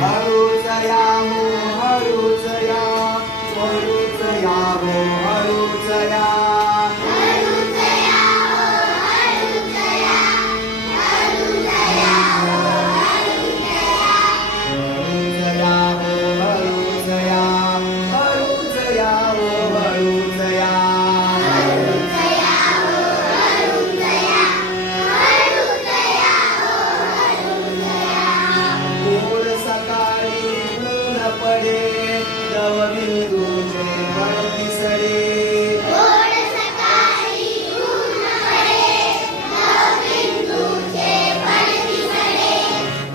हळूच या हळूच डोंगरावरील तुझे मन दिसले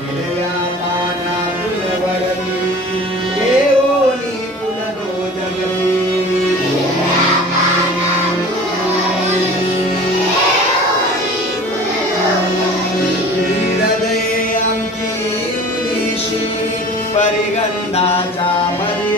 हिरव्या पाना फुलवरली देवोनी फुलदोजली परिगंधाच्या मरी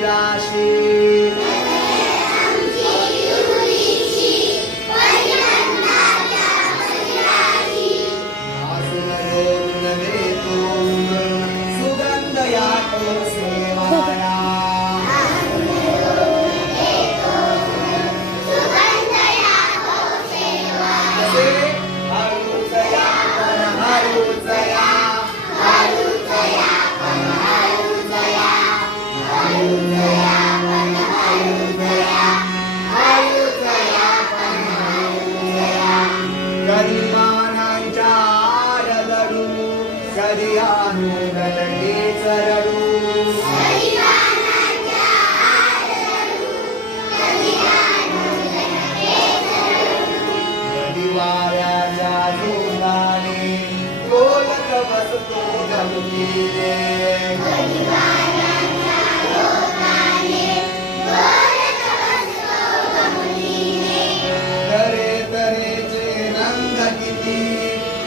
ಸರಿಮಾನಚಾರದರು ಸರಿಯಾನು ನನಗೆ ಸರಳು. ಗೋಲಕ ವಸು ತೋಗಲು ನೀರೇ